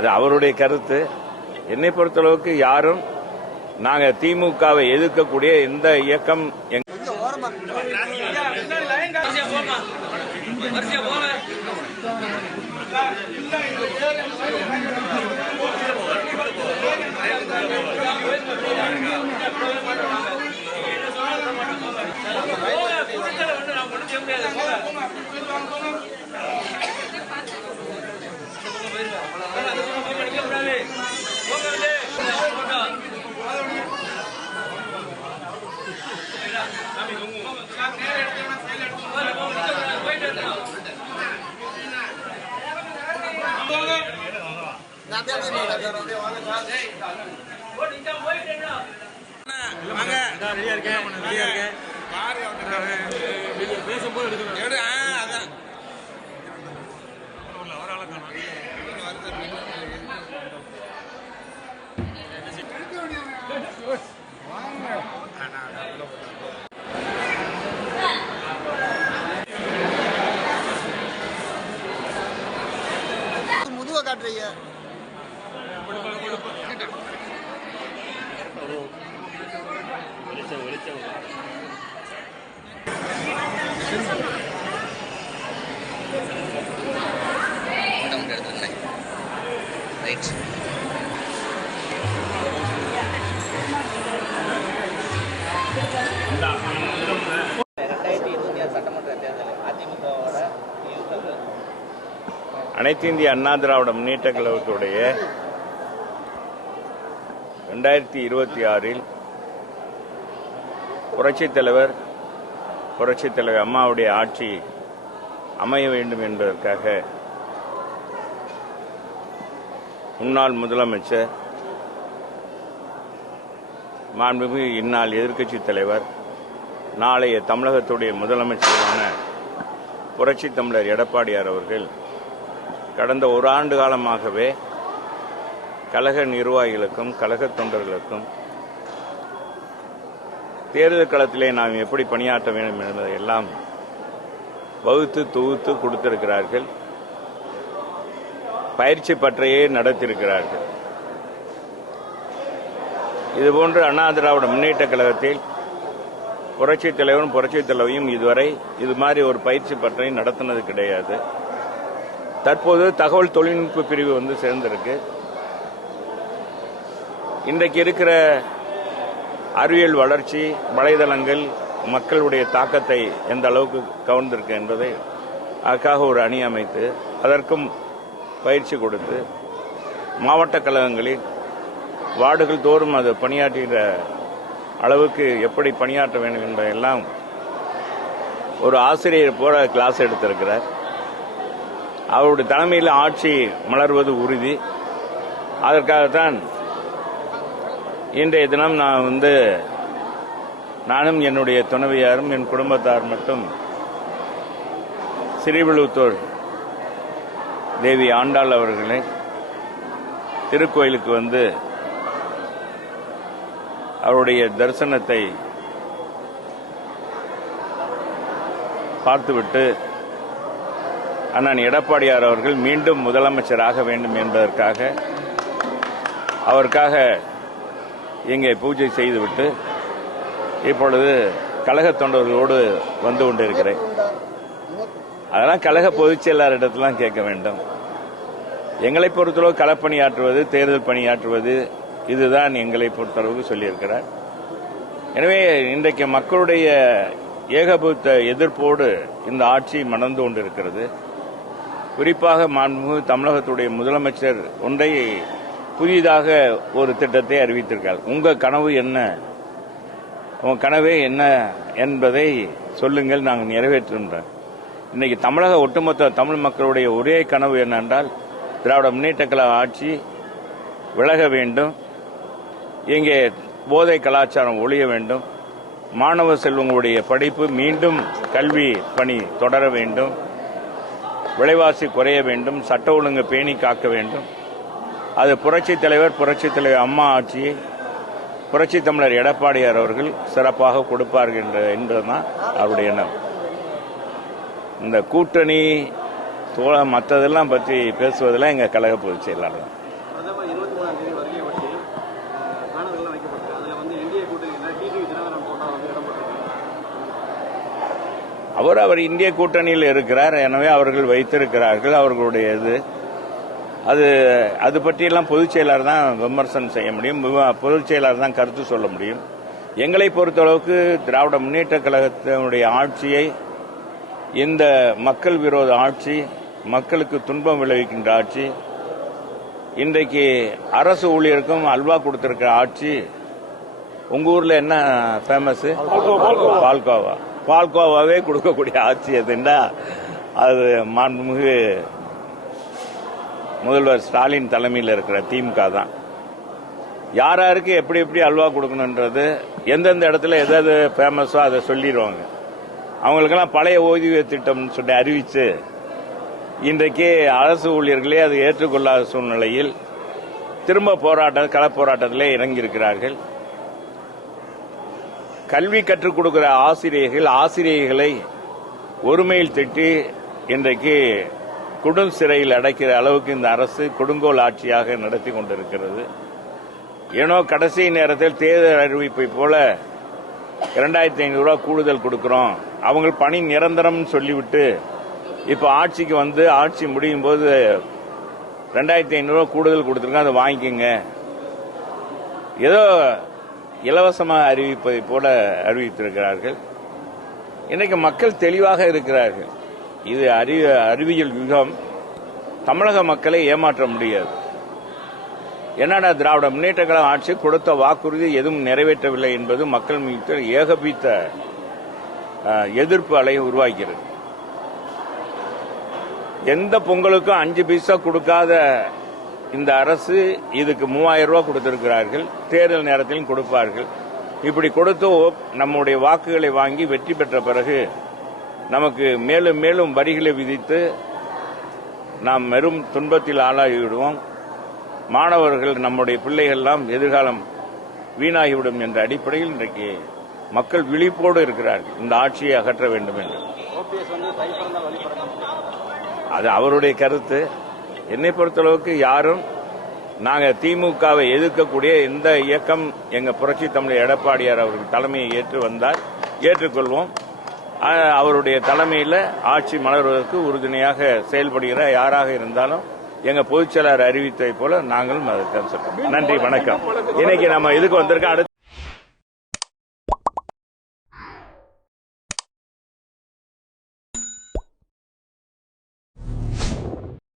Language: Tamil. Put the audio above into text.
அது அவருடைய கருத்து. என்னை பொறுத்தளவுக்கு யாரும் நாங்கள் திமுகவை எதிர்க்கக்கூடிய எந்த இயக்கம் முதுக காட்டுறீங்க. அனைத்து இந்திய அண்ணா திராவிட முன்னேற்ற கழகத்துடைய 2026 புரட்சித் தலைவர் அம்மாவுடைய ஆட்சி அமைய வேண்டும் என்பதற்காக முன்னாள் முதலமைச்சர் மாண்புமிகு இந்நாள் எதிர்க்கட்சித் தலைவர் நாளைய தமிழகத்துடைய முதலமைச்சரான புரட்சித் தமிழர் எடப்பாடியார் அவர்கள் கடந்த ஒரு ஆண்டு காலமாகவே கழக நிர்வாகிகளுக்கும் கழக தொண்டர்களுக்கும் தேர்தல் களத்திலே நாம் எப்படி பணியாற்ற வேண்டும் என்பதை எல்லாம் வகுத்து தொகுத்து கொடுத்திருக்கிறார்கள். பயிற்சி பற்றையே நடத்தியிருக்கிறார்கள். இதுபோன்று அண்ணா திராவிட முன்னேற்ற கழகத்தில் புரட்சித் தலைவரும் புரட்சித் தலைவியும் இதுவரை இது மாதிரி ஒரு பயிற்சி பற்றை நடத்தினது கிடையாது. தற்போது தகவல் தொழில்நுட்ப பிரிவு வந்து சேர்ந்திருக்கு. இன்றைக்கு இருக்கிற அறிவியல் வளர்ச்சி, வலைதளங்கள் மக்களுடைய தாக்கத்தை எந்த அளவுக்கு கவர்ந்திருக்கு என்பதை அதற்காக ஒரு அணி அமைத்து அதற்கும் பயிற்சி கொடுத்து மாவட்ட கழகங்களில் வார்டுகள் தோறும் அது பணியாற்றுகிற அளவுக்கு எப்படி பணியாற்ற வேண்டும் என்பதெல்லாம் ஒரு ஆசிரியர் போல கிளாஸ் எடுத்திருக்கிறார். அவருடைய தலைமையில் ஆட்சி மலர்வது உறுதி. அதற்காகத்தான் இன்றைய தினம் நானும் என்னுடைய துணைவியாரும் என் குடும்பத்தார் மட்டும் ஸ்ரீவில்லிபுத்தூர் தேவி ஆண்டாள் அவர்களை திருக்கோயிலுக்கு வந்து அவருடைய தரிசனத்தை பார்த்துவிட்டு அண்ணன் எடப்பாடியார் அவர்கள் மீண்டும் முதலமைச்சராக வேண்டும் என்பதற்காக அவருக்காக இங்கே பூஜை செய்துவிட்டு இப்பொழுது கழக தொண்டர்களோடு வந்து கொண்டிருக்கிறேன். அதெல்லாம் கழக பொதுச் செயலாளரிடத்திலாம் கேட்க வேண்டும். எங்களை பொறுத்தளவு களப்பணியாற்றுவது, தேர்தல் பணியாற்றுவது, இதுதான் எங்களை பொறுத்தளவுக்கு சொல்லியிருக்கிறார். எனவே இன்றைக்கு மக்களுடைய ஏகபூத்த எதிர்ப்போடு இந்த ஆட்சி மணந்து கொண்டிருக்கிறது. குறிப்பாக மாண்புமிகு தமிழகத்துடைய முதலமைச்சர் ஒன்றை புதிதாக ஒரு திட்டத்தை அறிவித்திருக்கிறார். உங்க கனவு என்ன, உங்க கனவே என்ன என்பதை சொல்லுங்கள், நாங்கள் நிறைவேற்றுகின்றோம். இன்னைக்கு தமிழக ஒட்டுமொத்த தமிழ் மக்களுடைய ஒரே கனவு என்னென்றால் திராவிட முன்னேற்ற கழக ஆட்சி விலக வேண்டும், இங்கே போதை கலாச்சாரம் ஒழிய வேண்டும், மாணவ செல்வங்களுடைய படிப்பு மீண்டும் கல்வி பணி தொடர வேண்டும், விலைவாசி குறைய வேண்டும், சட்ட ஒழுங்கு பேணி காக்க வேண்டும். அது புரட்சித் தலைவர் அம்மா ஆட்சியை புரட்சித் தமிழர் எடப்பாடியார் அவர்கள் சிறப்பாக கொடுப்பார்கள் என்பதுதான் அவருடைய எண்ணம். இந்த கூட்டணி மற்றதெல்லாம் பற்றி பேசுவதெல்லாம் எங்கள் கழக பொதுச் செயலாளர் தான். அவர் இந்திய கூட்டணியில் இருக்கிறார். எனவே அவர்கள் வைத்திருக்கிறார்கள், அவர்களுடைய இது. அது பற்றியெல்லாம் பொதுச் செயலாளர் தான் விமர்சனம் செய்ய முடியும், பொதுச் செயலாளர் தான் கருத்து சொல்ல முடியும். எங்களை பொறுத்தளவுக்கு திராவிட முன்னேற்ற கழகத்தினுடைய ஆட்சியை, இந்த மக்கள் விரோத ஆட்சி, மக்களுக்கு துன்பம் விளைவிக்கின்ற ஆட்சி, இன்றைக்கு அரசு ஊழியருக்கும் அல்வா கொடுத்திருக்கிற ஆட்சி. உங்க ஊர்ல என்ன ஃபேமஸ்? பால்கோவா. பால்கோவாவே கொடுக்கக்கூடிய ஆட்சி எதுன்னா அது மாண்புமிகு முதல்வர் ஸ்டாலின் தலைமையில் இருக்கிற திமுக தான். யாருக்கு எப்படி எப்படி அல்வா கொடுக்கணுன்றது, எந்தெந்த இடத்துல எதாவது ஃபேமஸோ அதை சொல்லிடுவாங்க. அவங்களுக்கெல்லாம் பழைய ஓய்வூதிய திட்டம்னு சொல்லி அறிவித்து இன்றைக்கு அரசு ஊழியர்களே அதை ஏற்றுக்கொள்ளாத சூழ்நிலையில் திரும்ப கள போராட்டத்திலே இறங்கியிருக்கிறார்கள். கல்வி கற்றுக் கொடுக்கிற ஆசிரியர்களை ஒருமையில் திட்டி இன்றைக்கு குடும் சிறையில் அடைக்கிற அளவுக்கு இந்த அரசு கொடுங்கோல் ஆட்சியாக நடத்தி கொண்டிருக்கிறது. ஏனோ கடைசி நேரத்தில் தேர்தல் அறிவிப்பை போல 2500 ரூபாய் கூடுதல் கொடுக்கிறோம், அவங்க பணி நிரந்தரம் சொல்லிவிட்டு இப்ப ஆட்சிக்கு வந்து ஆட்சி முடியும் போது 2500 ரூபாய் கூடுதல் கொடுத்திருக்காங்க, அதை வாங்கிக்கங்க, ஏதோ இலவசமாக அறிவிப்பதை போல அறிவித்திருக்கிறார்கள். இன்னைக்கு மக்கள் தெளிவாக இருக்கிறார்கள். இது அறிவியல் யுகம். தமிழக மக்களை ஏமாற்ற முடியாது. என்னடா திராவிட முன்னேற்ற கழக ஆட்சி கொடுத்த வாக்குறுதி எதுவும் நிறைவேற்றவில்லை என்பது மக்கள் மீது ஏகபீத்த எதிர்ப்பு அலையை உருவாக்கிறது. எந்த பொங்கலுக்கும் 5 பைசா கொடுக்காத இந்த அரசு இதுக்கு 3000 ரூபாய் கொடுத்திருக்கிறார்கள். தேர்தல் நேரத்திலும் கொடுப்பார்கள். இப்படி கொடுத்து நம்முடைய வாக்குகளை வாங்கி வெற்றி பெற்ற பிறகு நமக்கு மேலும் மேலும் வரிகளை விதித்து நாம் வெறும் துன்பத்தில் ஆளாகிவிடுவோம். மாணவர்கள், நம்முடைய பிள்ளைகள்லாம் எதிர்காலம் வீணாகிவிடும் என்ற அடிப்படையில் இன்றைக்கு மக்கள் விழிப்போடு இருக்கிறார்கள். இந்த ஆட்சியை அகற்ற வேண்டும் என்று. அது அவருடைய கருத்து. என்னை பொறுத்தளவுக்கு யாரும், நாங்க திமுகவை எதிர்க்கக்கூடிய எந்த இயக்கம் எங்க புரட்சி தமிழர் எடப்பாடியார் அவர்கள் தலைமையை ஏற்று வந்தால் ஏற்றுக்கொள்வோம். அவருடைய தலைமையில் ஆட்சி மலர்வதற்கு உறுதுணையாக செயல்படுகிற யாராக இருந்தாலும் எங்க பொதுச் செயலாளர் அறிவித்ததை போல நாங்களும் அதற்கு சொல்றோம். நன்றி, வணக்கம். இன்னைக்கு நம்ம இதுக்கு வந்திருக்கோம்.